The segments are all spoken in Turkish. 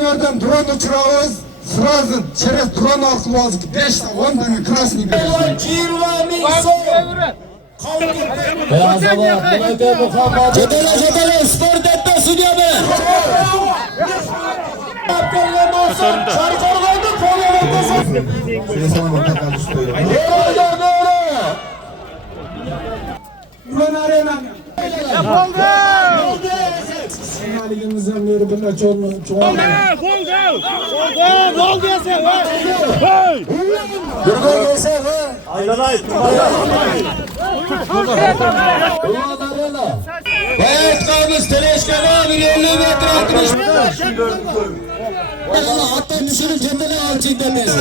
Şunlardan drone uçurağız. Sразу через drone arqılı 5-10 tane krasный bersin. Cedele spor dette sunuyor be. Ligimizden beri bunlar çoğunluğu. Gol diyese. Bir gol yese be. Bayat kalmış Teleşkan abi 50 metre atmış. Hatta düşürün kendine alçın demesi.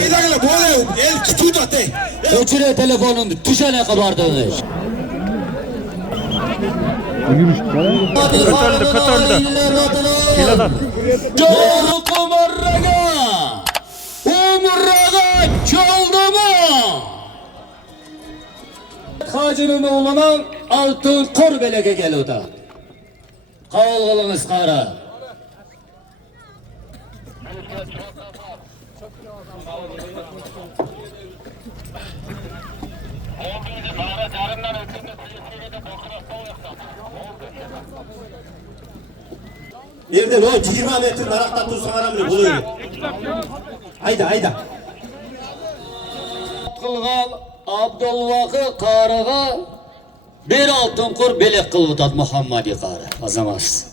Uçuruyor telefonun tuşana kabardığını. Çoğulu kumarraga umurraga çoldu mu? Hacının oğluna altın kor belege gel o da. Kavulğulunuz kara. Nereden o 20 metre narakta tursun aramını buluyor. Hayda. Kılgal Abdullah'ı karıga bir altın kur belek kılıvıtat Muhammed'i karı. Azamaz.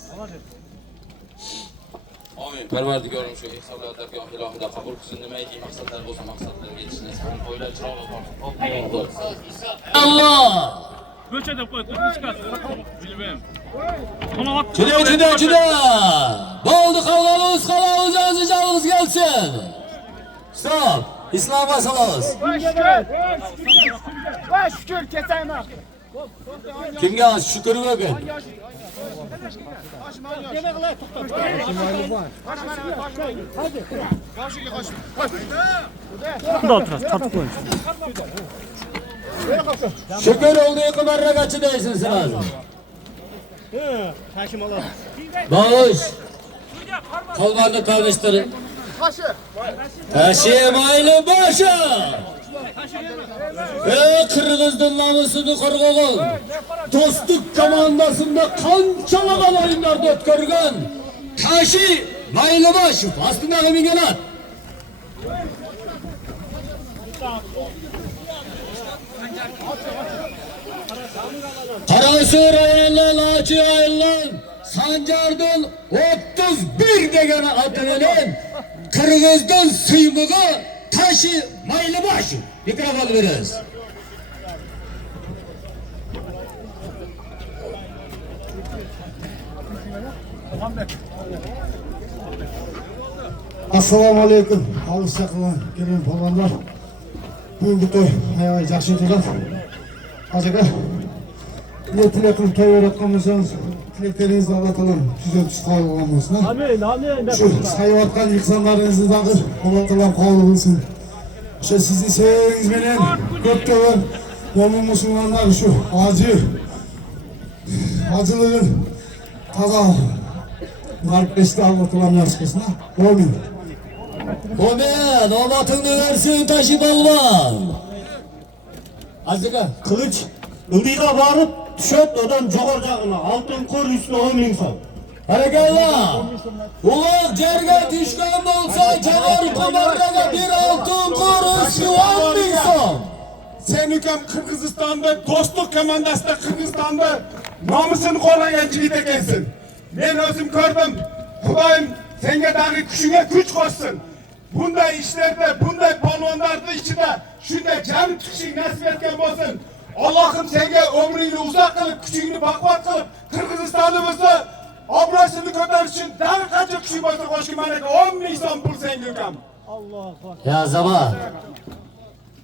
Amin. Perverdigarım şu ihsablardaki ahilahı da kabul kısın demeydiği maksatlar olsa maksatları yetişine sen boylar çırağı var. Allah! Göçede koy, çıkarsın. Bilmem. Cüde! Boldu kavgalımız ağzıcağımız gelsin. Stop! İslam'a salavuz. Baş şükür keseyim ha. Kimge az şükür bakın. Şükür olduğu kadar kaçı değilsin lazım. Bağış. Kollarını tanıştırın. Taşı maylı başı. Kırgız'ın namusunu korgolun. Dostluk komandasında kançalanan oyunlarda ötkörgün. Taşı maylı başı. Aslında emin gelat. Karasır ayarlan, Açı ayarlan, Sancar'dan 31 degene atılın, Kırgız'dan sıymığı, Taşı Maylıbaşı. Mikrofon veririz. Assalamu alaikum. Alış yakılan gelen falanlar. Bugün toy hayvay жақсы өтеді. Azıcık ne tileklim toy öğretmenimiz tileklerinizi anlatalım. Güzel çıkarı olan olsun. Amin. Şu sayıvatkan insanlarınızı da anlatılan kavlu olsun. Şu sizi sevdiğiniz benim köpkeler, Yolun Müslümanlar şu acılığın taza Garipleşti anlatılan yaşkısına. Amin. Amin. Omatını versin Taşı Balvan. Azıcık Kılıç ılıyla varıp düşet odan jogor jagına altın kor üstüne 10 insan. Harekalla. Ulan cerge düşkan olsa Canar Kumarraga bir altın korusu 10 bin son. Sen ülkem Kırgızistan'da, dostluk komandasında Kırgızistan'da namusunu koruyan jigit ekensin. Ben özüm gördüm. Kudayım senge dağı küçüğe güç koşsun. Bunday işlerde, bunday balonlarda içinde şunday canı çıkışın nasip etken olsun. Allah'ım senge ömrünü uzak kılıp, küçüğünü bakvat kılıp, Kırgızistan'ımızda obrasını götürür için daha kaç kişi olsa koşun maneke 10 milyon pul senge ülkem. Ya zaman.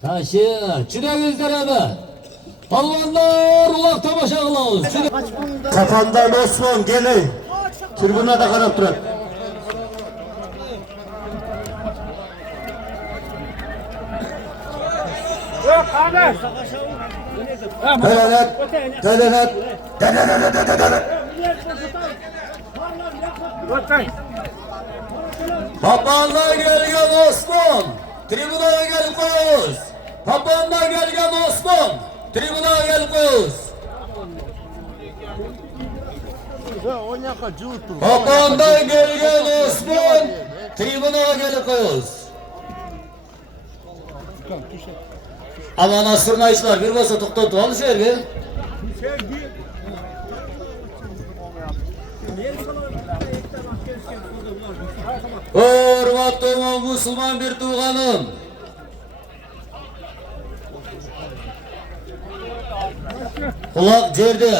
Taşı, çüne gözlere mi? Balvanlar ulak tamaşa kılavuz. Kafandan Osman gelin. Tribuna da karap durar. Delenet. Papağandan gelgen Osman, tribunaya gelip koyuyoruz. Papağandan gelgen Osman, tribunaya gelip koyuyoruz. Papağandan gelgen Osman, tribunaya gelip koyuyoruz. Aman asırnayışlar bir basa to'xtatib ol shu yerga. Hurmatli musulmon bir tug'anim. Quloq jerdi.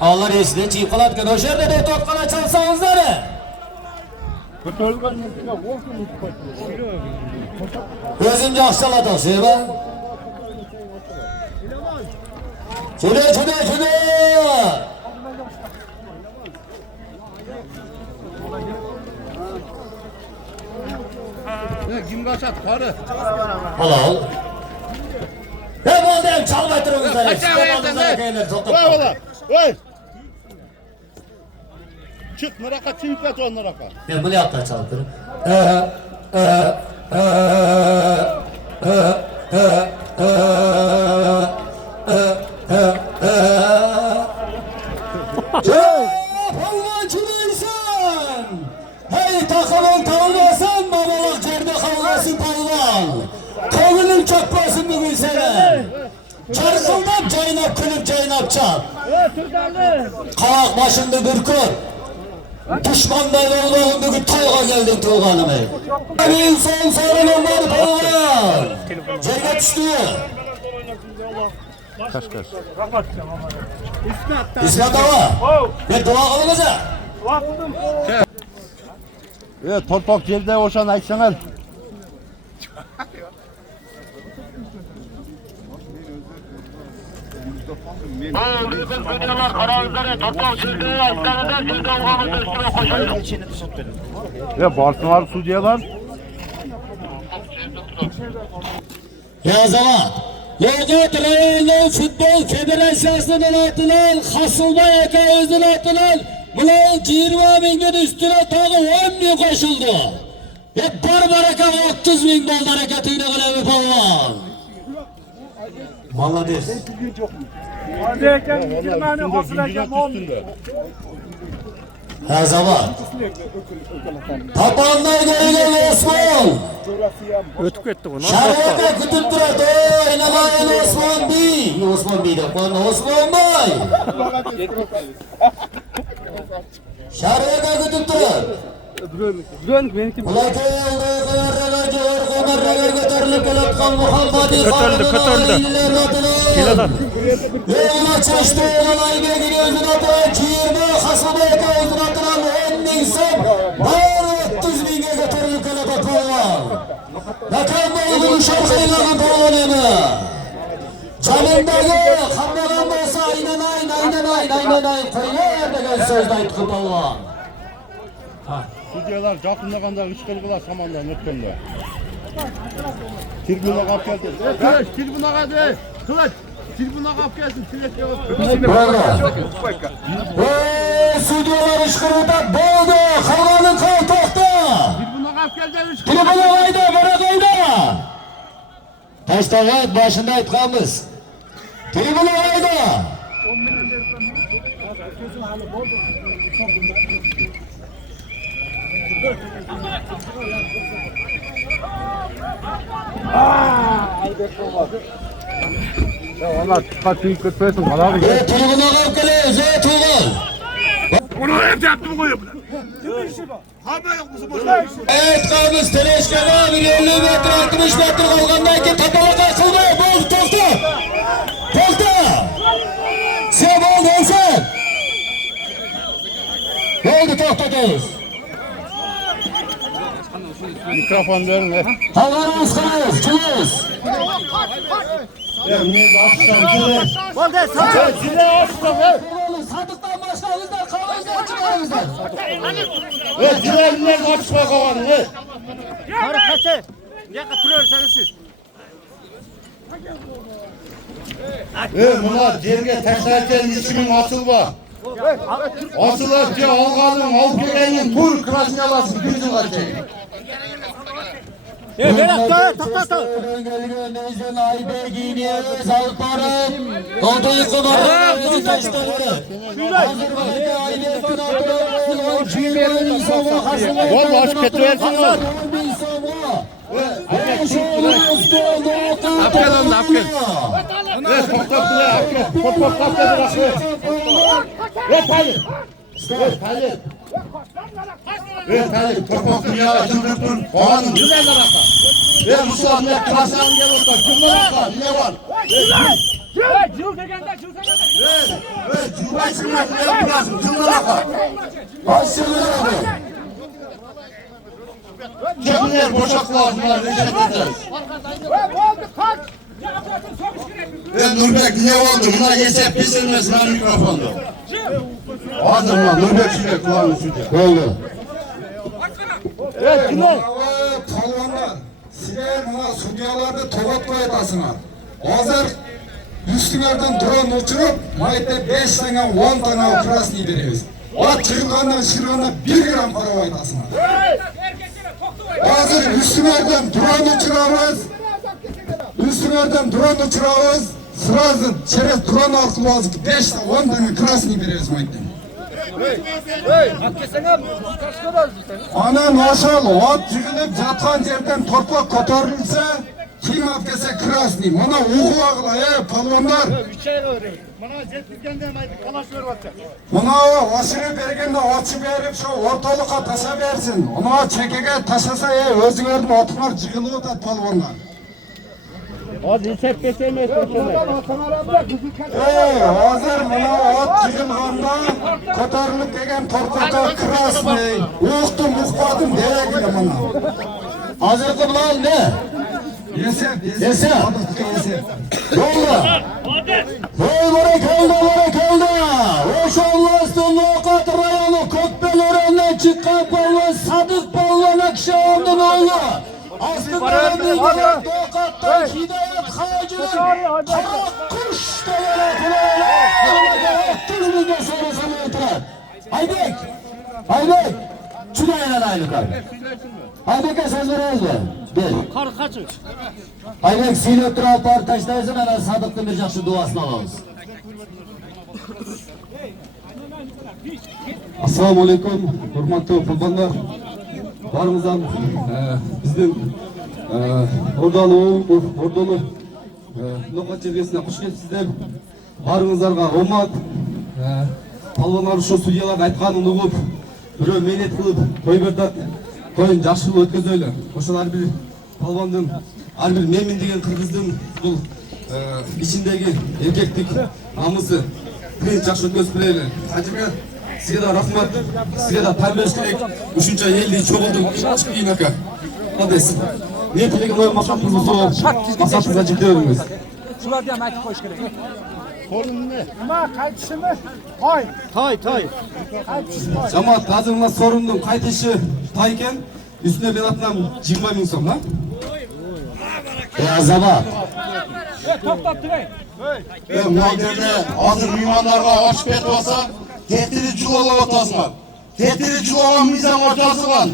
Allar esida chiyib qoladigan o'sha yerda to'tqana chalsangizlar. O'zim yaxshi chaladim, seba. Juda. Kimga ochadi qori? Halol. Ne bo'ldi ham chalmay turibsizlar. Voy! Chiq, naraqa chiyibga jon naraqa. Men bu yoqdan chalib turib. Polvonchimaysan. Hey taqalon tavlasan, babalar yerda qolmasin polvon. Ko'nglim chopmasin bugun seni. Charxildab joynab kulib joynab chap. Qoq boshimda burkur. Düşmandan olduğundaki toyga geldin tuğanım ey. Benim son sorunum var polvon. Yerga düştü. Kaç. İsmet ağa. Bir dua kılınız ha. Torpaq yerdə oşan aytsanız. Barsınlar sudyalar. Ya zaman. Yozgat rayonluq futbol federatsiyasining atidan Hasilbay aka o'zining atidan bular 20 mingdan ustuna tog'i 10 ming qo'shildi. Ya baraka 30 ming bo'ldi harakatingni qilaman polvon. Молодец. Her zaman. Papağandan gelgen Osman. Ötüp ketdi bu. Şarkı kütüp durardı. İnanayan Osman Bey. Osman Bey de konu Osman Bey. Şarkı kütüp durar. Ulan köyüldü, kıyarlarca, orkunlarlar götürülüp kelepkan Muhammadi Kharı'nın iller atılar. Ve ona çeşti olan aybe gidiyorsun atılar. 20 Hasilbayaka özün atılar. 10 bin sen. Var 30 binge götürülüp kelepkan polvon. Yakan boyunun şarkıyla polvonunu. Canındaki kamragan bolsa aynen. Koylar degan sözde aytqı polvon. Sudyalar жақындағанда ышқырғылар самандан өткенде. Трибунаға алып келді. Кылыч, трибунаға де. Кылыч, трибунаға алып келсін. Судьялар ышқыруда болды. Қалғанын қал тоқта. Трибунаға алып келді. Трибуна қайда, бара қайда. Тастағат башында айтқанбыз. Трибуна қайда. Onlar çıkar tüyük götürüyorsun. Kalağı Tribuna kalk geliyoruz, Tuğul. Onu evde yaptım koyuyorum. Evet kalmış, Teleşkan'a 50 metre, 60 metre kalkandan ki kapalı kalkılmıyor. Bol, tokta. Sen bol olsun. Ne oldu toktatıyoruz? Mikrofon verin. Havarımız kalıyoruz, çıkıyoruz. Sadıktan başlayınızlar, kalınızlar, çıkıyoruzlar. Dilerler açma kafanı. Sarı kaçı. Ne katılıyorsanız siz. Bunlar yerge taşlarken ismin atılma. Asılakça alğanın alperenin tur krasını alasın bir yılga çekin. Berat ta. Neyzen Aybegini Zalparım. Dolduğu kumarı bizi taşlardı. Hazır vakti Aybegini Abdülhamid Cüymen İsa'ma hasılı. Gol baş ketversin var. Afgan onu afgan. Evet toplattılar afgan. Top kaptadı afgan. Evet hayır. Evet hayır. Evet hayır. Toplattılar ya cımbır dur. Oğlanın güzel tarafta. Evet Mustafa ne klasan gel orta. Cımbır ne var? Evet Cumhurbaşkanı ne yapıyorsun? Cımbır Cemiller boşak lazımlar, Recep ederiz. Nurbek niye oldu? Buna geçip pişirmesin ha mikrofonda. Ağzım lan, Nurbek şöyle kulağını sütü. Ne oldu? Evet, palvanlar, sizler buna sudyalarda tokat koyuyorsunuz. Hazır üstünlerden drone uçurup, mayda 5 tane, 10 tane krasni veriyoruz. O çıkırgandan şırgandan 1 gram para koyuyorsunuz. Hazır üstünlerden drone uçurağız. Sırası çerez drone alkılmaz ki 5 tane 10 tane krasni veriyoruz mayda. Ana nasıl ot yığılıp yatkan yerden toprak kotarılsa kim apkese krasni. Mana uğu ağla palvanlar. Mana o aşırı bergende açı verip şu ortalığa taşa versin. Ona çekege taşasa özünlerden otlar yığılıp otat palvanlar. Hazır mana ot yığılganda kotarılıp degen torpakta krasni. Uğuktum uğukmadım deregile mana. Hazır kıblan ne? Yeser. Yolla. Barakaldı. Oşanlasın Nokat rayonu Kökbelören'den çıkan balvan Sadık balvan akşamından oğlu. Aslında bir Nokat'tan Hidayet Hacı'nın kara kuş devletine milyon sonrasını yetirer. Aybek. Çülayla aylık abi. Aybek'e söz veriyoruz mu? Bir. Karı kaçın. Aybek seni turan partaştaysın ana Sadık'ın bir жақсы duasını alalım. Assalomu alaykum, hurmatli qurbonlar. Barimizdan bizning O'rdalı No'qat cherkasiga xush kelibsizlar. Baringizlarga omad. Palvonlar shu sudyalar aytganini uqib, birov mehnat qilib to'y berdi. To'yni yaxshi qilib o'tkazaylik. O'sha har bir palvondan, har bir Memin degan qirg'izning bu ichindagi erkaklik namusi birinchi yaxshi o'tkazib beraylik. Hajga sizga da rahmat, sizga da tarbiya kerak. O'shuncha yillik cho'g'ildim, chiqing aka. Qadaysiz. Niyatliga loyiq maqsadimiz bor. Maqsadimizga jiddiy bo'lamiz. Shularni ham aytib qo'yish kerak. Nima qaytishimi? Toy. Qaytish. Jamoat ta'zimlar sorunning qaytishi toy ekan. Üstüne ben atlam 20 ming so'm lan. Azamat. To'xtab turing. Muhabirde hazır mimarlarga açıp et olsa tetiri çuvala otasın. Tetiri çuvala mizan ortası var.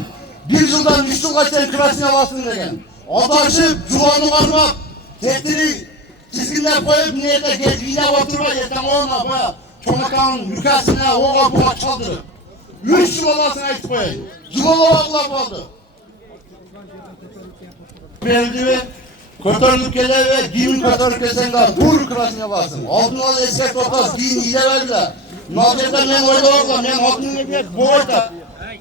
Bir yıldan 3 yılga çeyip krasini alasın degen. Otaşıp çuvalı varmak tetiri çizgiler koyup niyete gezgiyle oturma yeten ona koya. Çomakanın yükasına oğa buğa çaldırıp 3 çuvalasını ayıp koyayım. Çuvala oğlar oldu. Beldi ve kötörlük gelir ve giyin kötörlük kesenler dur krasına basın. Altına da eski topas giyin iyice verdiler. Nazırda ben öyle oğlum, ben altını bir boğurda.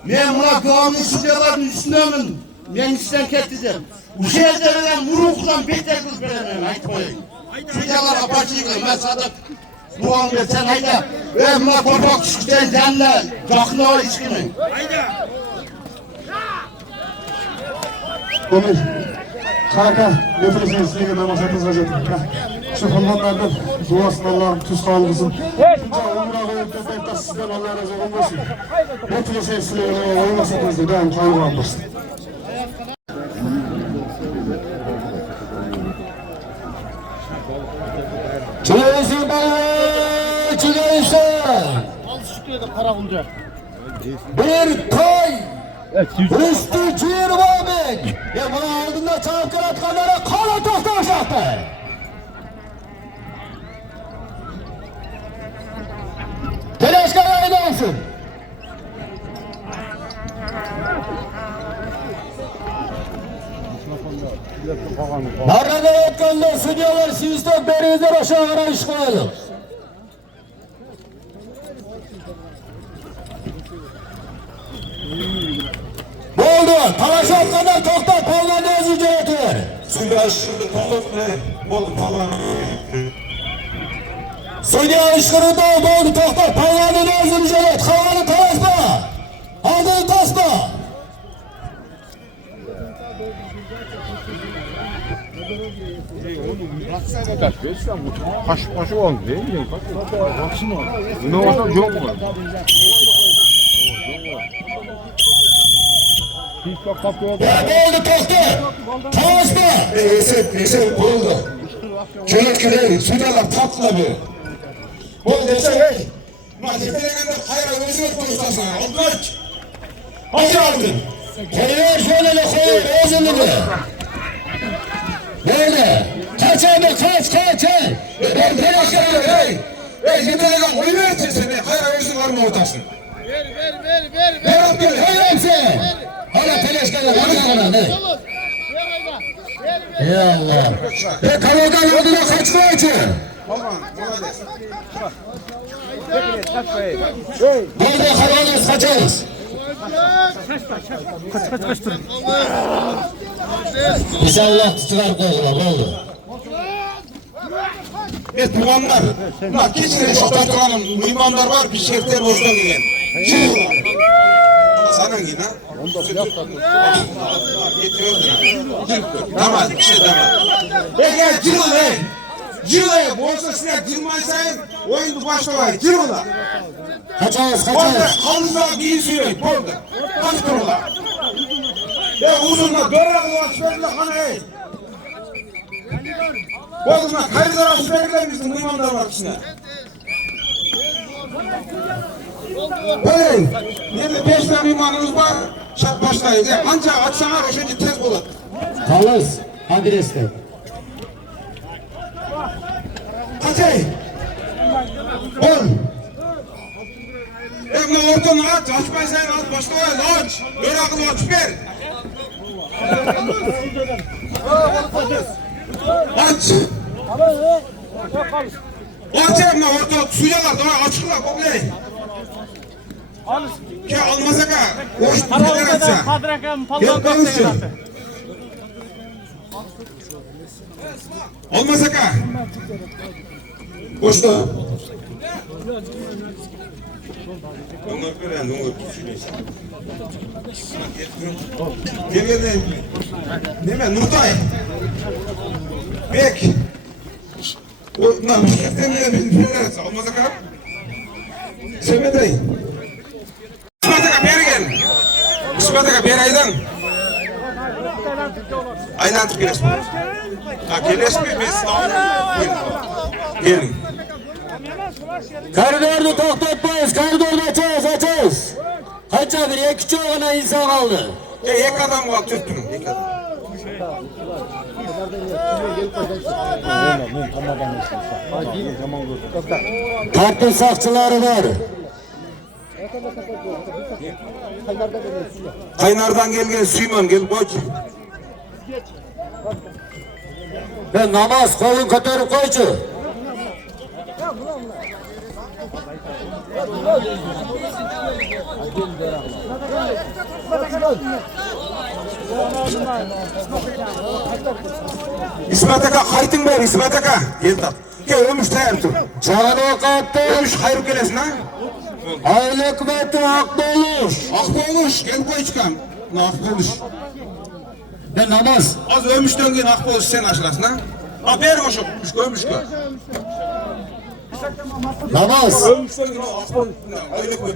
Ben buna kıvamın sudyaların üstünemin. Ben işten kettidim. Bu şehirde veren vuruklan beter kız veremem. Haydi koyayım. Sudyalar apaçıyla ben sadık. Duan ver sen hayda. Ben buna korkak çıkıştan zanla. Yakına var içkinin. Ömür, Karaka, götürürsün sizlere namazatınız vacet. Şu kullanlardan duasını Allah'ım tuz kalmasın. Umur'a koyup da sizden Allah razı olmasın. Götürürsün sizlere olmasatınızda devam kaybı Çıkıyorsun bana, çıkıyorsun. Bir toy. Üstü Cirvabek. Ya buna aldığında çarpkın atkanlara kalan toxtamışaktı. Teleşkara edensin. Narraga ötkende sudyalar sizden berizler aşağıya iş koyalım. Oldu. Talaş atkanlar toxtat pollarını özüce ötüver. Suyla şimdi topuk ne? Oldu falan. Sudya ışkırında oldu toxtat pollarını özüce öt. Havanı talasma. Aldığın tasma. Kaşı oldu değil mi? Ne oldu yok mu? Ya oldu toxtat. Talasma. Esep oldu. Çörekler, suydalar tatlı bir. Bu dese hey. Mahkemelerinde hayır özür konuştasın. Olmaç. Hacı aldın. Koyuyor şöyle de koyuyor özünü de. Böyle. Kaç abi kaç. Ben teleşkara hey. Hey yemeğine koyu versin seni. Hayır özür var mı ortasın? Ver hepsi. Hala teleşkara var ne? Ya Allah. Ve kavadan yoluna kaç koyucu. Burada kavadan kaçarız. Kaç dur. Bize Allah tutular koydular oldu. Tuğanlar. Bak geçin şotar tuğanın mimanlar var bir şefter bozdan gelen. Çıkıyorlar. Sana gidin ha. Tamam bir şey tamam. Gel cırıl hey. Cırıl hey. Borsa silah cırmaysaydın oyunu başlayın. Cırıla. Kaçarız. Orada halınızda giyin söyleyin. Orada. Kaç durula. Ya uzunla dönerek ulaşlarında hani hey. Bozma kayıtlar askerler bizim limanlar var içinde. Hey, yerde 5 tane limanımız var. Şart başlayız. Ancak açsana şimdi tez bulur. Kalız. Adreste. Kaçay. 10. Emre ortanı aç, açmaysan aç, başlayın aç. Irak'ı aç ver. Aç. Aç Emre orta suyalar daha açıkla koklayın. Ki almasak ha. Hoş bir açsa. Gel konuşsun. Olmasak ha. Boşta. Onlar gören ne olur düşünüyorsun. Gel. Neme Nurtay. Bek. Ondan kendine bilirler. Olmasak ha. Sevmedey. İsmet'e beri gel. İsmet'e beri aydan. Aydan geliyorsun. Geliyorsun biz. Gelin. Koridordu toxtatmayız. Koridordu açarız. Kaça bir iki çoğuna insan kaldı. Ek adam var Türk'ün. Ek adam. Tartın sakçıları var. Kaynardan gel Süleyman gel koç. Ben namaz kolun kotarıp koycu. İsmet Aka kaytın ver İsmet Aka. Gel tap. Gel ömüş tayar tur. Çağını okattı. Ömüş hayır gelesin ha. Aylık metri haklı olur. Aklı olmuş gel koy çıkan. Ne aklı olmuş. Ben namaz. Az ömüşten gel aklı olmuş sen aşılasın ha. Ha ver hoşum. Ömüş koy. Namaz. Ömüşten gel aklı olmuş. Öyle koy.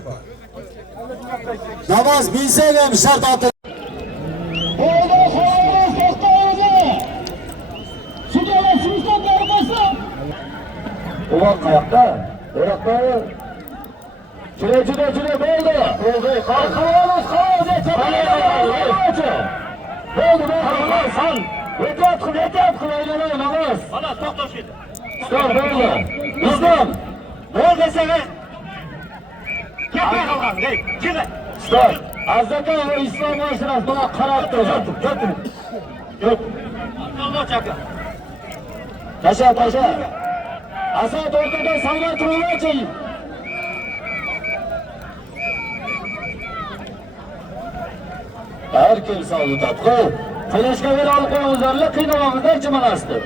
Namaz bilseydim şart atı. Ulan ayakta. Irak'ta. Şey Juda bo'ldi. Qalqamiz, Bo'ldi, san. Ehtiyot qil, aylanay namoz. Xolos, to'xtash edi. Stop bo'ldi. Islom. Bo'ldi desanglar. Ketmay qolgan, chiq. Stop. Azzaton va Islom mashraf bana qarab turibdi. Yo'q. Alloh chaka. Tasha. Asad o'rtada salga turuvchi. Her kim sağlı tatlı. Kılıçka bir alıp koyunuzlarla kıynamamızda içimanastı.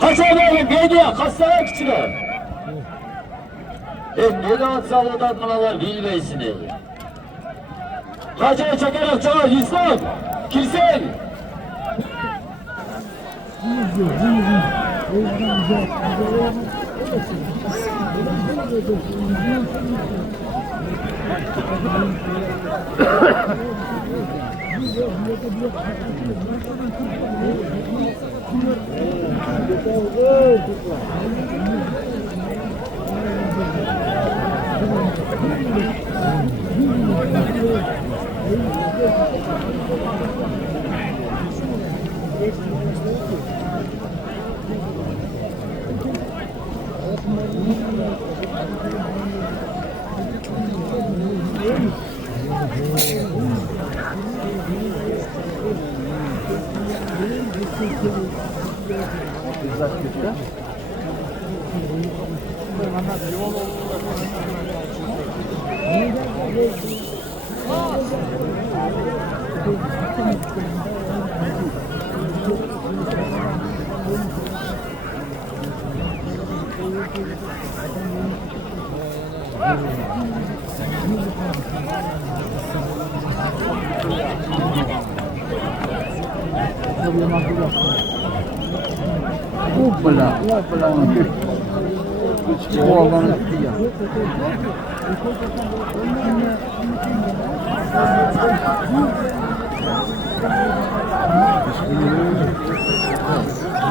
Kaçan oğlum geliyor, kaçsana küçüğe. Ne de at sağlı tatlılar bilmeysini. Kaçan çekerek çağır, İslam. Kilsen.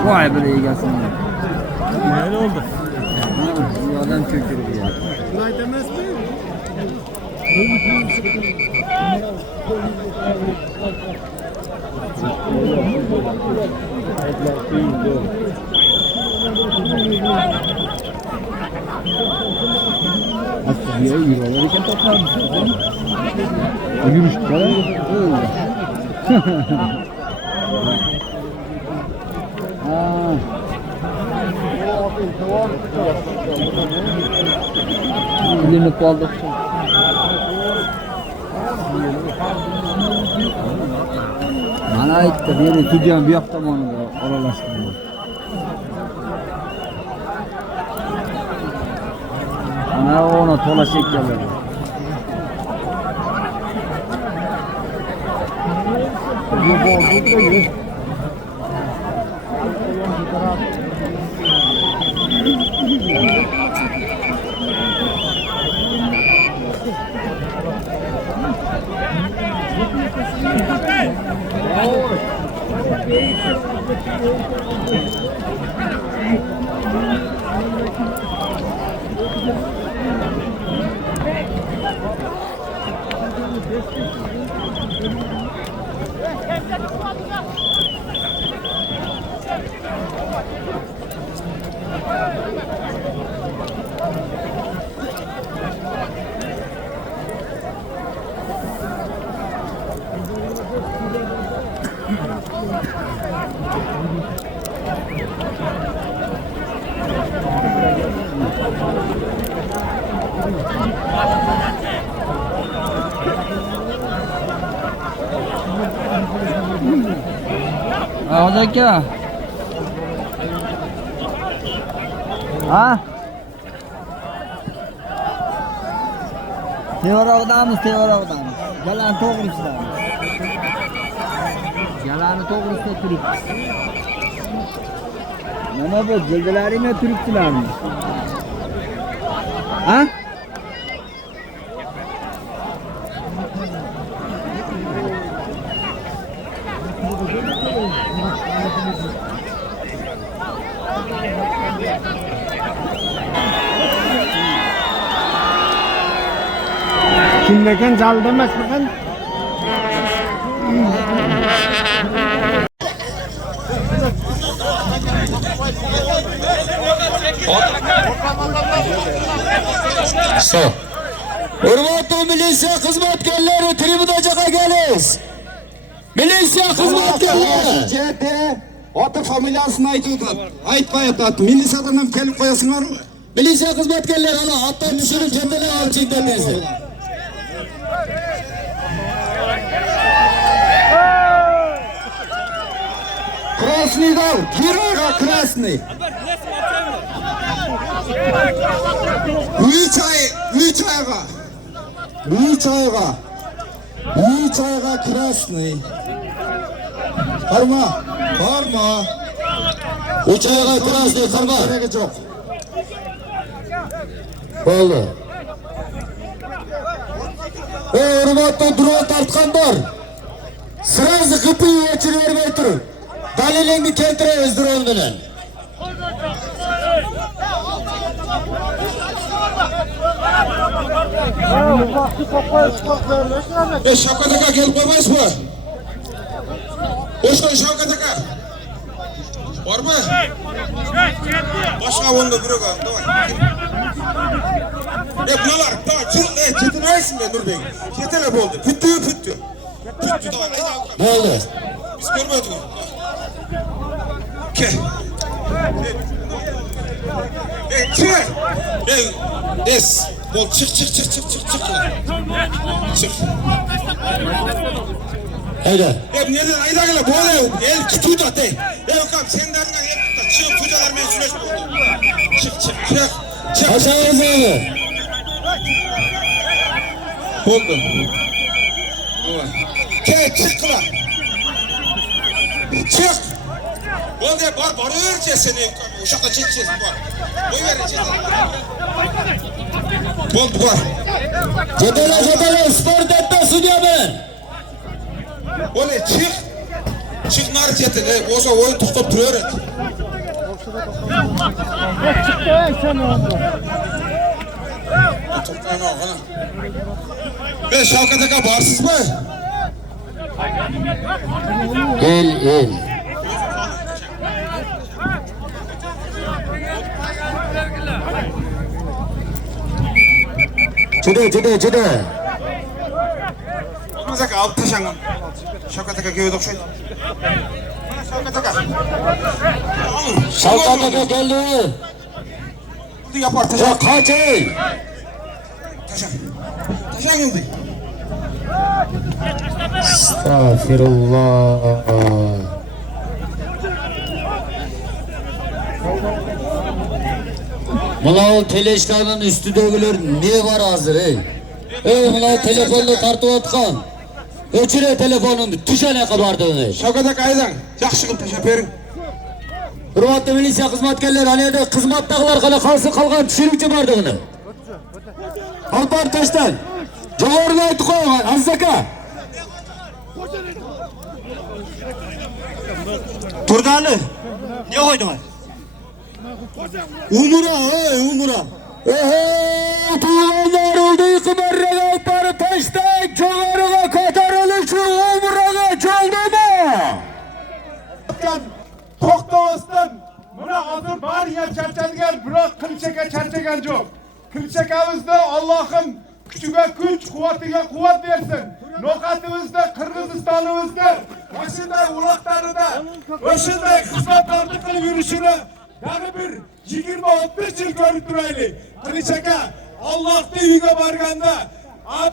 Vay be egasini. Ne oldu? Adam çöktürdü ya. Şunday demasmi? Dia yürüyorlar iken toplanmış. Yürüyüştü falan. Elini kaldı. Mana aytdi, beni tutuyan bu yoqda mana aralashtirdi. Ana ona to'la chekkalar. Bu bo'ldi. Aka. Ha? Tevaroqdamiz. Yalanni to'g'risidamiz. Yalanni to'g'risida turibmiz. Mana bu jildalaringga turibsizlarmi? Ha? Kimdeken zal demek bakın. Stop. Hurmatli militsiya xizmatkorlari tribunaga kelinglar. Militsiya xizmatkorlari. JT ota familiyasini aytdi. Aytmayapti. Militsiyadan ham kelib qo'yasizlarmi? Militsiya xizmatkorlari ana otdan tushirib chetdan olib chiqdingiz. Krasniydan, Kiroga krasniy. 3 oyga krasniy. Qarma. 3 oyga krasniy qarma. Keragi yo'q. Bo'ldi. Hurmatli drone tartganlar. Sırası kapıyı geçirvermey turun. Dalilini keltiremiz drone bilen. Shavkat aka kelib qo'ymaysizmi? O'shqo'y Shavkat aka. Bormi? Boshqa o'nda biroq, davay. Bular, chetirmaysizmi Nurbek? Chetela bo'ldi. Puttu, davay. Bo'ldi. Biz ko'rmadik. Ke. Chiq. Es. Bol chiq. Chiq. Haydi. Nereden aydagala böyle el kutuda de. Ukam sendarına yaptı. Çık tujalar men süreç oldu. Çık. Aşağıya zeyli. Oldu. Çık kıla. Çık. Oldu barır seni uşakla çekeceğiz var. Boy vereceğiz. Oldu var. Cetele spor dette stüdyo bilen. Oley çık. Çık nar çetin. Olsa oyun tutup duruyor. Shavkat aka barsız mı? El. Juda. Aka alıp taşangın. Shavkat aka köyde okşaydı. Shavkat aka. Shavkat aka geldi. Bunu yapar taşan. Ya kaçın. Taşan geldi. Estağfirullah. Mına o teleşkanın üstüdekiler ne var hazır ey? Mına telefonla tartıp atkan. Öçüre telefonun tüşene kabardığını. Shavkat aka aydan. Yaxshi qilib tashab bering. Hurmatli militsiya xizmatkorlari, ana yerda xizmatdagilar qolgan tushiruvchi bordug'ini. Alpar Toshdan. Javorini aytib qo'ygan Aziz aka. Turgani. Ne qo'yding? Umra. Tuğanlar oldu yıkımarraga Alpar Toshdan javorini ko'tarilishi umraga cho'ldimi? To'xtamasdan buni hozir bariga charchadigan, biroq Qilchaka charchagan yo'q. Qilchakamizda Allohim kuchiga kuch, quvvatiga quvvat bersin. No'qatimizda Qirg'izistonimizda o'shanday uloqlarida o'shanday xizmatlarni qilib yurishini yana bir 20-30 yil ko'rib turaylik. Qilchaka Allohning uyiga borganda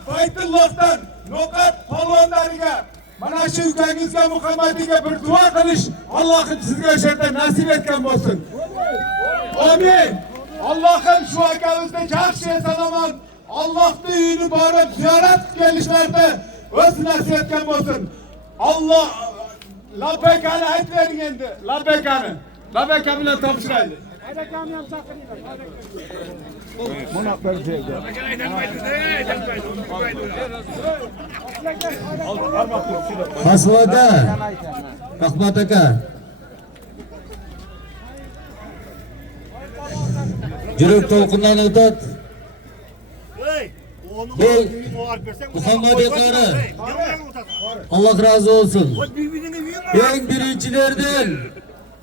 Baytullohdan No'qat polvonlariga mana shu ukangizga Muhammadiga bir duo qilish Allohim sizga o'sha nasib etgan bo'lsin. Amin. Allohim shu akamizni yaxshi salomat Allohning uyini borib ziyorat qilishlarda o'z nasib etgan bo'lsin. Alloh labbekani aytavering endi. Labbekani bilan topshiraylik. Hasvada Rahmat aka. Yürek to'lqindan o'tadi. Muhammed Karı. Allah razı olsun. En birincilerden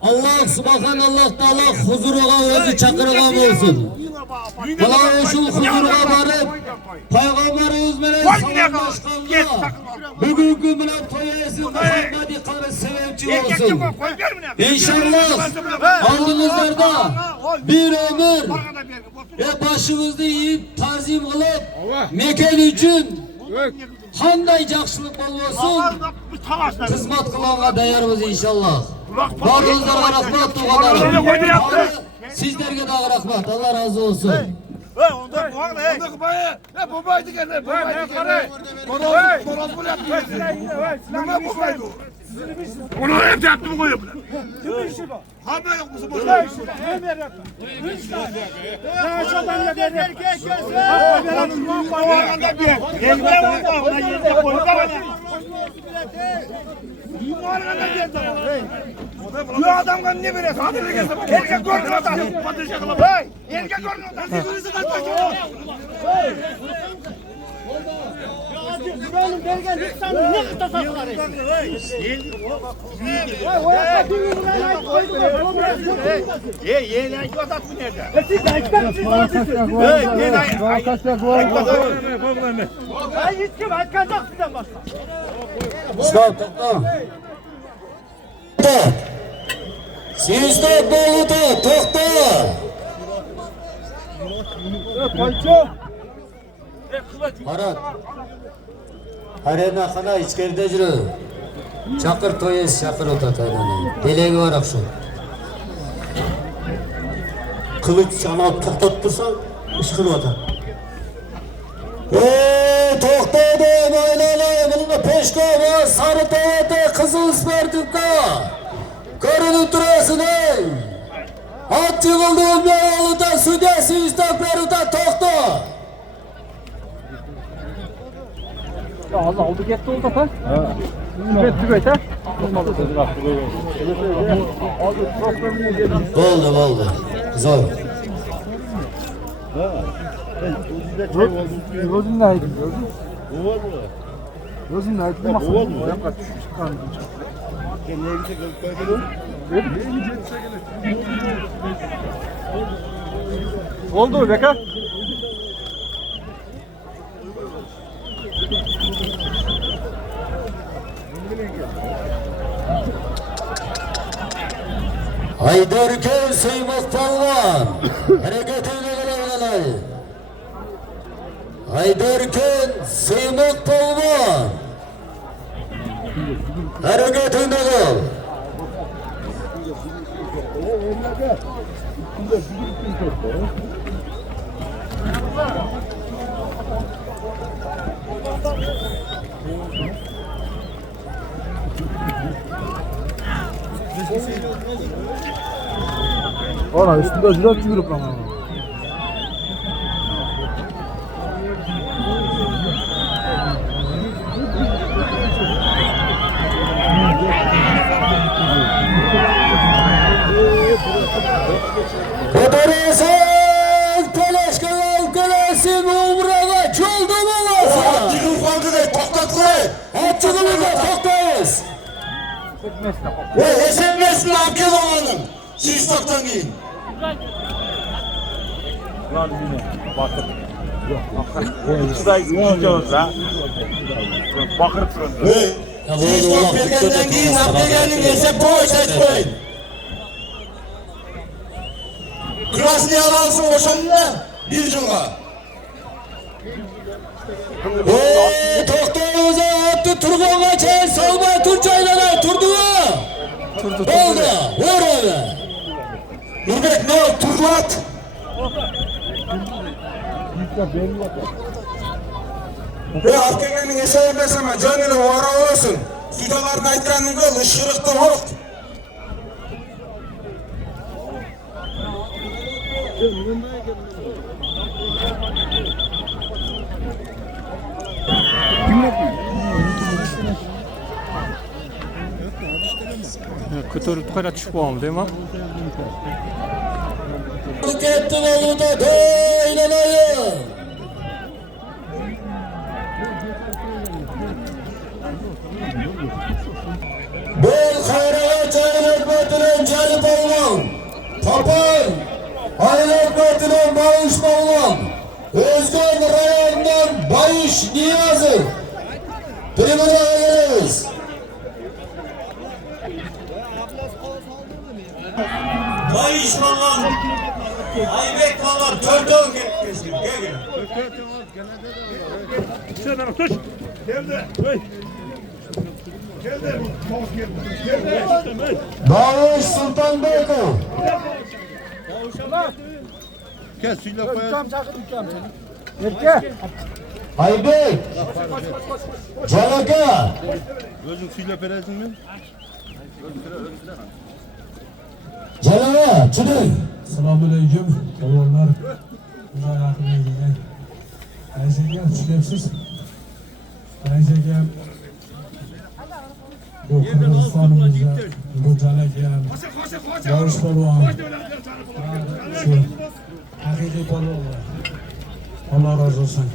Allah subhanallah Teala huzuruga özü çakırgan olsun. Bana oşul huzuruga barıp Peygamberimiz bilen sallaşkanlığa bugünkü bilen toyası Muhammed Karı sebepçi olsun. İnşallah aldığınızlarda bir ömür ve başımızda yiyip tazim kılıp mekan için qanday yaxshilik bo'lsin xizmat qilanga tayyormiz inshaalloh. Baringizlarga rahmat tug'anlarim. Sizlarga da rahmat. Allah razı olsun. Onu evde yaptım koyuyor. Hamle yok musun? Bu adamla ne veriyorsun? Hadi gelsin. Erkek gördün adam. Hey! Erkek gördün adam. Birbirinizi kaçırın. Benim belgen insanın ne kıta sakları? Yeni ayı adat mı nerede? Siz ayıktan Ay hiç kim ayıkacak sizden başka? Stop, Siz de Bolu'da toxta. Marat. Arena xana ichkarida juru. Chaqir to'yes, chaqir o'tataylarni. Delegi var akşam. Kılıç sana to'xtatib tursan, ışqirib otar. To'xtadi, oilalar, bunga peshkova, sari tovada, qizil spartukka. Ko'rinib turasizlar. At yig'ildi o'lda sudasi istab berdi to'xta. Allah oldu gitti oldu ha. Tübet ha. Oldu. Zor. Gözümle aydın gördün. Gözümle aydın. Oldu Beka. Haydar Seymoq Palvon. Hareketini qilaveradi. Haydar Seymoq Palvon. Hareketini qil. Ana üstünde jilet yürüp lan. Kotorasın, Telaşkalan Kalasin Umraga çoldu mu varsa? Atçıgın kaldı de toktatlayın. Atçılımıza toktayız. Esenmesin abgel olanım. Siz toktan giyin. Bakırıp durun. Siz tok bergenden giyin abgegenin esep boy seçmeyin. Krasni alansın oşanına bir жылға. Toktayımıza attı turgonga çay salma Turçaylara turdu mu? Oldu. Vur öyle. Nurbek ne o turlat? Abgegenin esep deseme canını vara olsun. Sudaların aytkanını kıl, ışkırıkta ol. Kötörüp kara çıkıp olmadı değil mi? Kettin oldu da döyleneyin. Bel Xayriye Çayın Hükmeti'nin Celip Oğlan, Tapar, Aile Hükmeti'nin Bayış Oğlan, Özgen rayonundan Bayış Niyazi. Tribünaya geliriz. Bayış Ballan, Aybek Ballan, Törtön gelsin. Gel. Bayış Sultanbekov. Aybek. Calaka. Özün söyle perezin mi? Calaka. Çıdın. Selamünaleyküm. Kolonlar. Güzel akıllı gelen. Ayşegem şükepsiz. Ayşegem. Bu Kırgızistan'ımızda bu Calakyan. Yavuz Polvan. Şu hakiki Polvanlar. Allah razı olsun.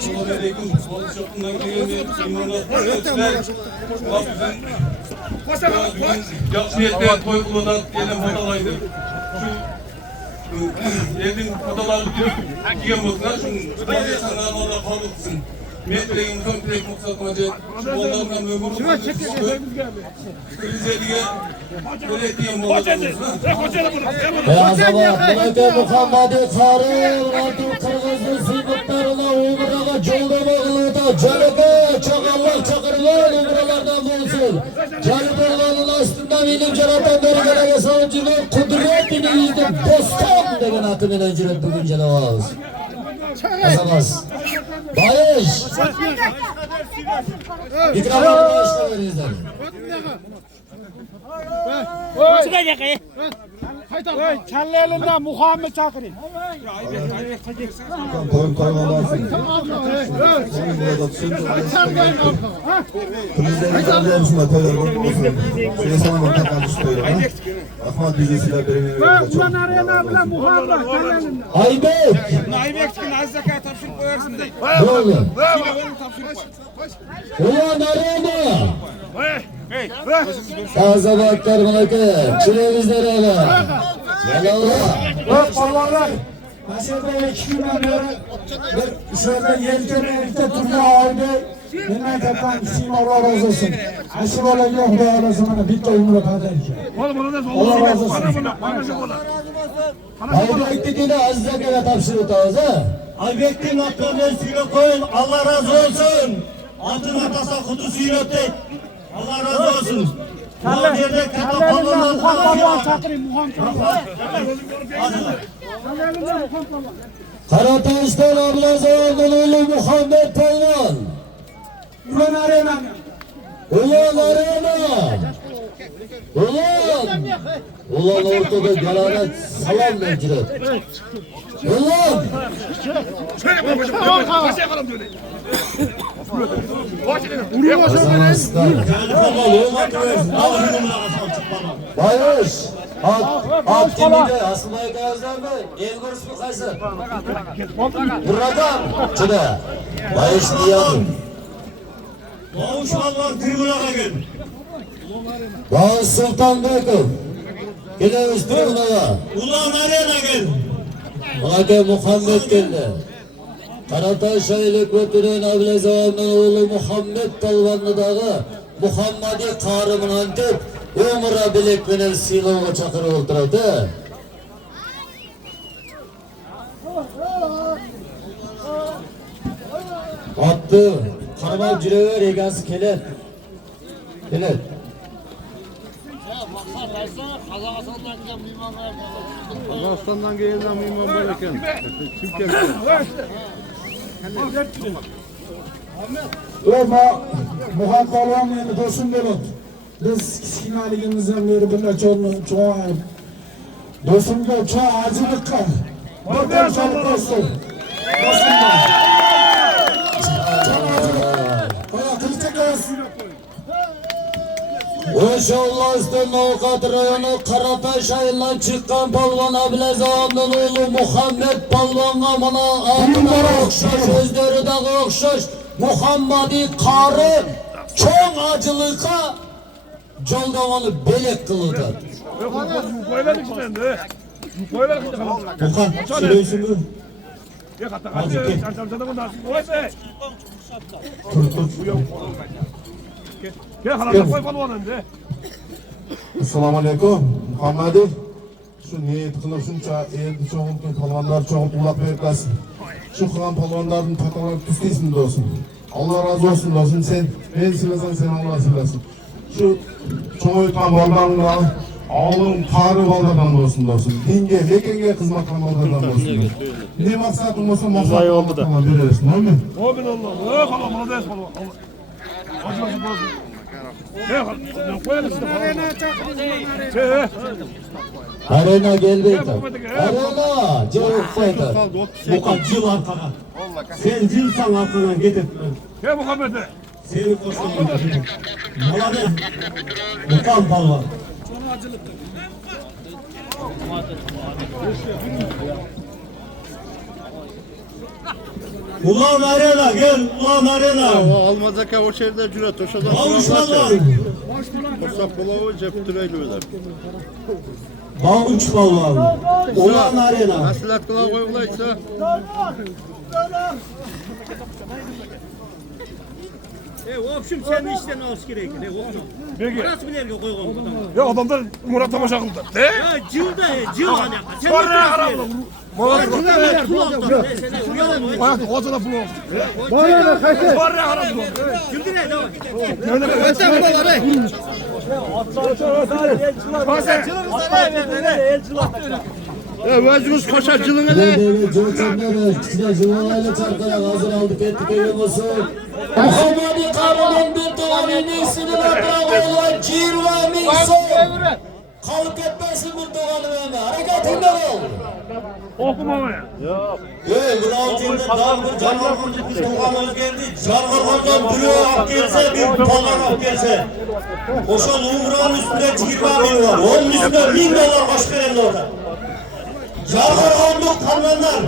Selamünaleyküm. Alışverişinden gelen yaxşı niyetler toy kılınan gelen fotoğrafıydı. Şu elin fotoğrafı diyen bolsa şu insanlar valla kabul etsin. Men dileğim son dilek maksatmaca onlardan ömür Krizeliğe böyle diyen Beyazabat, Meleke Muhammadi Karı, Radyo Kırgızlı Sibutlarına Umur'a Coldama Kılı'da Calika, Çakallar Çakırlar Umur'lardan bulsun. Calipurların aslında benim canatan bölgelere savcılık kudret diniydi. Bostan degen atımın öncülük bugün canavaz. Kazamaz. Bayış. İkramlar bağışlar verinizden. Kelle elinden Muhammed Çakır'ın. Koyun koymalasın. Kırgızlar'ın yarısında toylar olsun. Şöyle sana bakın kalıştırıyor. Ahmet dizisiyle beraber. Ulan arayana bile Muhammed kelle elinden. Aybek. Aybek'in az zekat tapşırıp koyarsın değil. Ne oldu? Şile verin tapşırıp koy. Ulan arayana. Azabatlar Meleke. Çilevizleri ala. Bak Polvanlar. Aşağıda 2 günden beri şurada yelkenlikte turda aldı. Memleketten kişiyim Allah razı olsun. Aşı böyle yok da arası bana bitti umre kaderki. Allah razı olsun. Aybek'tekine azıza göre tapşırık ağzı. Aybek'in atlarını suyla koyun. Allah razı olsun. Altın atasa kutu suyla öptü. Allah razı olsun. Bu yerde kata balonlar Muhammed Çakır'ın Muhammed Çakır'ın. Karataş'tan Ablazağ'ın oğlu Muhammed Polvan. Ulan arayana. Ulan arayana. Ulan. Ulan ortada galanet salam mevcut. Ulan. Kazanaslar. Bayış. At kimide? Asılmayı kayazlar mı? El kurusu mu kaysın? Buradan. Çıda. Bayış diyelim. Doğuş Ballan tribünaga gel. Bağız Sultanbekov. Gideviz tribunaya. Ulan arayana gel. Meleke Muhammed geldi. Karataş Aile Hükmeti'nin Ablazağ'ın oğlu Muhammed Palvanlı'dağı Muhammadi Karım'ın antep Umur'a bileklenir silahı çakırı olduraydı. Attı. Karmal cirever egası kelet. Kelet. Kazakistan'dan gelen mimar böyleken. Türkiye. Ama Muhammed Polvan yani dostum benim. Biz kichkinaligimizdan beri bunday çoğu dostumga çoğu acılık var. Bir konuşalım dostum. Dostumga. Koya kılıçak gelsin. Oşoğlas'tan Nokat rayonu Karataş ayından çıkan palvan Abilez ağamdan oğlu Muhammed palvan'a bana adına okşaş, özleri de okşaş Muhammadi karı çok acılıka Joldavanı belek kılıdı. Mukan, söyleyişin mi? Assalomu alaykum. Muhammadov. Shu niyat qilib shuncha elni cho'g'ilgan polvonlar cho'g'ib ulab berkasin. Shu qilgan polvonlarni patalab tuzlaysan do'stim. Allah razı olsun do'stim. Sen men silasan, sen Allah silasin. Shu cho'g'ayotgan bolalarga olim qari bolalardan bo'lsin do'stim. Dinga, lekinga xizmat qilgan bolalardan bo'lsin. Ne maqsading bo'lsa maqsadingni berasiz, nima? Amin Allah. Allah молодец polvon. Arena gelmeydi. Arena cevap koydu. Mukan, jıl arkana. Sen jılsan arkadan gidip. Gel Muhammed'e. Seni koştuğunu gidip. Muhammed. Mukan palvan. Ulan arena gel, ulan arena. Almazaka o şehirde cüret, o şehirde Bağışmalar. Kosak bulağı cep türeyle öder. Bağış palvan. Ulan arena. Nasilat kıla koyulaysa. Opşum senin işten alış gerek. Peki. Burası bilerge koygon. Ya adamlar Murat Tamaşa kıldı. De? Ya cılda cıl hani. Sen Murat Ayakta kozana pulu olsun. Bana kaçtı. Barra haram bu. Güldüre devam. Vazımız koşarcılığına ne? Evet, Joçanlar küçüğe jıvalayla çarkaya hazır aldık ettik eylemesin. Muhammedi Karı'nın bir doğanın ismini bırakıyorlar. Cirve Mikso. Kalıp etmesin bir doğanı verme. Hareketinde ol. Okuma ya. Bravo Cem'de daha bir canlarımız biz doğanımız geldi. Canlarımızdan biri ak gelse, bir palar ak gelse. Oşan Uğur'un üstünde 20 bin var. Onun üstünde $1000 baş veren orada. Canlarımızdan kalmanlar.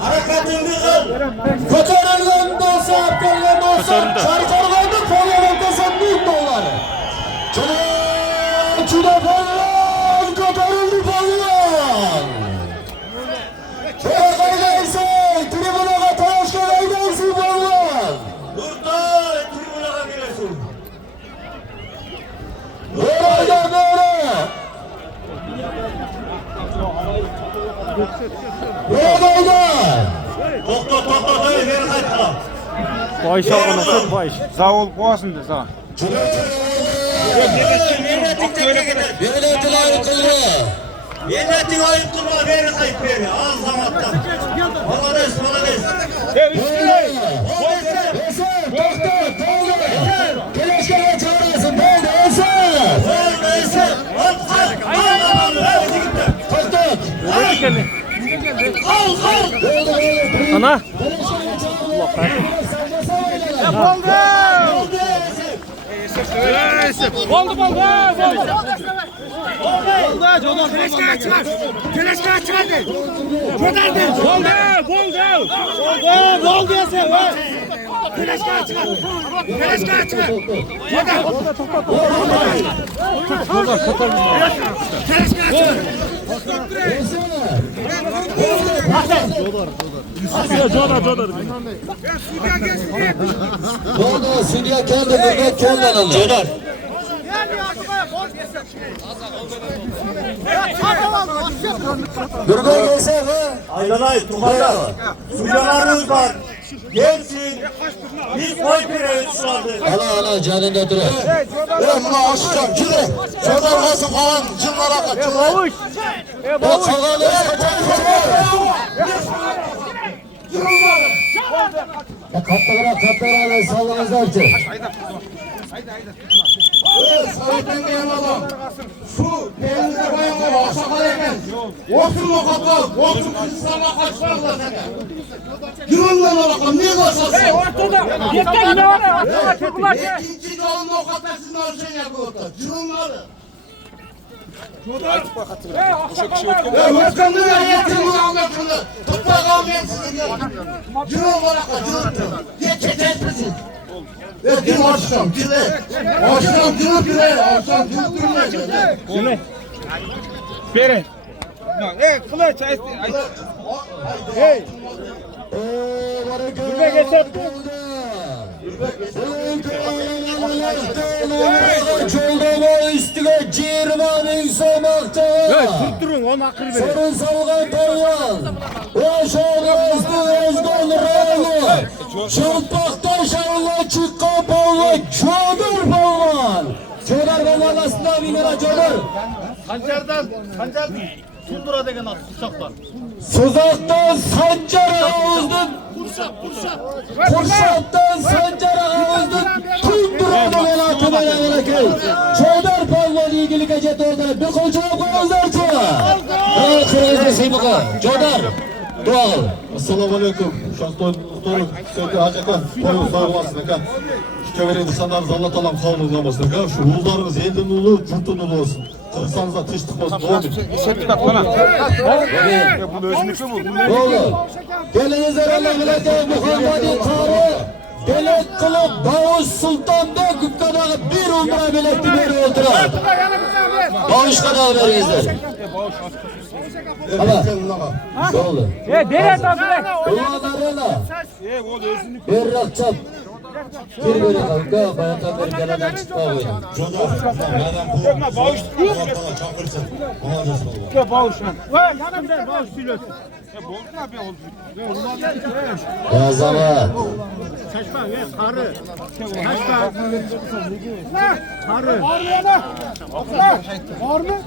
Hareketini kıl. Kotarılgan olsa, aptalgan olsa, çarkarlandı polyanın desen $1000. Çuda polyan, kotarıldı polyan. Çuda kaydaysa, tribuna katalaş kaydaysa polyan. Burada tribunaya gelesin. Orayda böyle. Orayda. Doktor, ver kayıtla. Bayış almasın bayış. Sağ ol boğazın da sağ. Devletin aykırı. Milletin ayıptırma, ver kayıt ver. Az zamandan. Malades. Doktor, Keleşkere çağırıyorsun, doldu, Eser. Ana. Doldu, Sülya kendi gırgıt koldan alır. Gırgıt gelse mi? Aylanay, Tuğaylar. Sucalarımız var. Gelsin. Biz koy pireyi sulardık. Ana canında durur. Buna aşacağım, kire. Çocuk olsun falan, cıllara kaç. Bavuş. O çakalı Katlara sallanızlar ki. Sovet'ten gelen adam. Şu denizde bayanlar akşamlar eken. Olsun lokatlar, olsun Kırgızistan'a kaçlarlar seni. Yürünler bakalım, niye kaçarsın? Ortada. Yeter ne var ya? Ortada çırpılar ki. İkinci dalın lokatlar sizin arşen yapıyorlar. Yürünler. Başkanlığı yetin bu anlatını. Toprak almayan sizin. Yürün barakla, yürün. Geçeceğiz misin? Gir başkan, gir. Başkan, gir. Başkan, gir. Bere. Kılıç. Hey. Buraya geçer. Çoldama üstüne cirmanın somakta. Tutturun onu akıl verin. Sorun salgan tavyan. Yaşar özgün raylı. Çılpakta şarla çıkan pavla. Çodur pavlan. Çodar pavlan aslında minara çodur. Sancar Sundura degen at uçaklar. Suzaktan Sancar'a ağızdım. Kurşattan Sancar'a ağızdım. Tundura'da velatı bana gerekir. Çodar pavlan ilgili gece doğduğunu bir koca koyuzlarca. Kırgız'da Seymuka. Çodar. Doğal. Assalamu alaikum. Şahtoy muhtarım. Sevgili hacaka. Koyun sağ olasın. Şu köverin insanlarınızı anlatalım kavunuz olmasın. Şu ulularınız elden ulu, yurtun ulu olsun. Kırsanıza tıştık olsun. Doğru. Gelinize Allah'ı Muhammed'in karı. Belek kılıp Bağış Sultan'da Gükkadağ'ı bir umra belekti beri oturar. Bağış kadar verizler. Ama doğru. Dere tabi. Ulan arena. Bir rakçap. Bir böyle kanka bayağı bir gelenden çıkma oyunu. Ya zaman.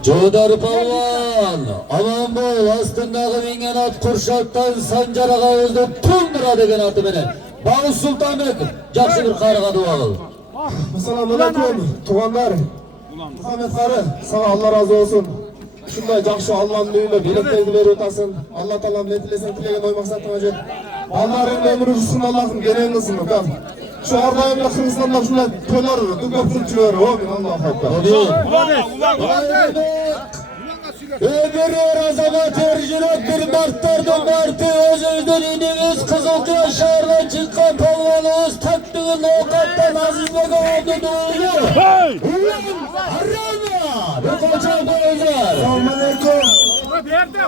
Çodar Pavan, aman bol astındağı mingen at Kurşat'tan Sancar'a kavuzdu Tundura degen atı beni. Bağız Sultan Bekir, jakşı bir karıga dua kıl. Assalamu alaikum. Tuğanlar. Muhammed Karı, sana Allah razı olsun. Şunday jakşı Allah'ın düğüyle bileklerini veri otasın. Allah Teala ne dilesen tilegen oymak satın hacı. Allah'ın ömrü uzun Allah'ın gelen kılsın. Şu Ardağımla Kırgızistan'da şunday toylar, dükkap kırıkçıları. Allah'a haklar. Öbürü Razamat Ercület'tir Martlar'dan Martı Özüzdür inimiz Kızılca şehirden çıkan palvanımız taktığın avukattan Aziz'le kavamdı doğru. Ulan Harrama! Ne koca koyacağız? Selamun aleyküm. Nerede?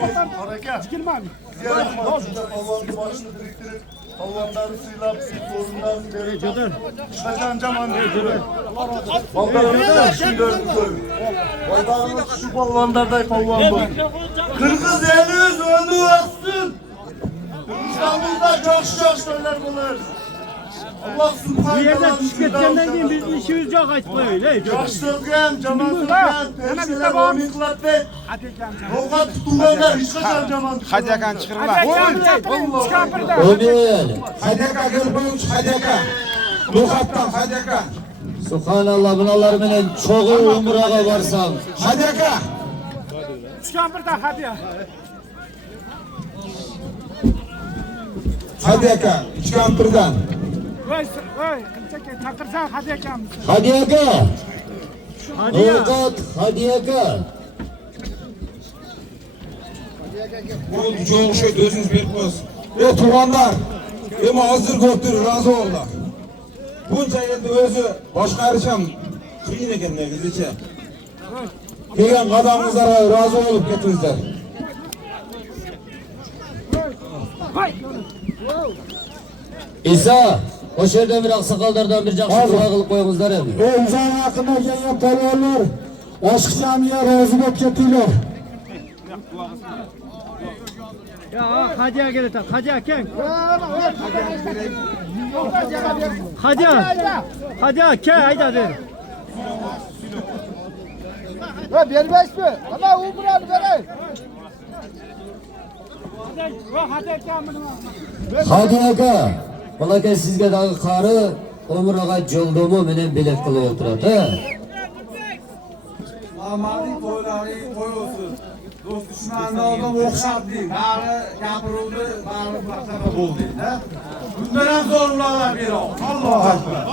Kurtarıp koydu. Ziyaret mahcuda palvanın başını biriktirip palvanları sıyla sorundan beri çıkacağın caman Baldarımızda şimdi gördük koyun. Baldarımız şu palvanlarday palvan bu. Kırgız eliniz önü aksın. Kırgızistan'ımızda çok söyler bulur. Allah subhanahu Bu yerde tüketeceğinden değil biz işimiz yok açmayın. Çok sözgen, caman sözgen, temsiler omin kılat ve Volkan tutulanlar hiç kaçar caman. Hacakan çıkırlar. Omin. Hacaka gırgınç hacaka. Lokattan hacaka. Subhanallah bunalar menen çoğu umraga varsan. Hacaka. Çıkampırda hadi. Hacaka. Çıkampırdan. Vay takırsan hadi yakam. Hadiyaka. Hadi ya. Avukat hadiyaka. Bu çoğu şey özünüz berip koysun. Tuğanlar. Ama hazır götürür razı oldu. Bunca endi özü boşqarışam kıyın eken negizliçe. Kelgen qadamыңыздарга razı olup ketіңіздер. İsa, o yerden bir aksakallardan bir jakşı dua kılıp koyuңuzlar endi. Ömzan hakkında gelen palvanlar aşk camiye razı bop kettiler. Ya hadi ya gel tak. Hadi ya ken. Hadi ya. Hadi ya ken hayda ver. Ya vermez mi? Ama umranı verin. Hadiyaka. Balakay sizge dağı karı Ömür ağa joldomo menen belek kılıp oturат. Amadın toyları toy olsun. Dost düşmanı oldum okşat deyin. Bari yapırıldı, bari baksana bol deyin. Bundan hem zorlular bir o. Allah'a ekber.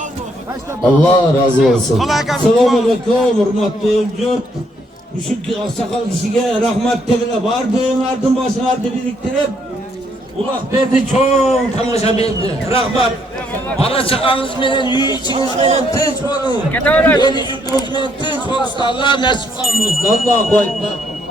Allah razı olsun. Assalomu alaykum, hurmatli yurt. Şu aksakal kişiga rahmat degile bardığın başlardı biriktirip ulaq berdi, çoğun tamasha berdi. Rahmat. Bala chaqangiz menen, uy ichingiz menen tinch bo'lin. El yurtimiz menen tinch bo'lishni Alloh nasib qilsin. Allohu akbar.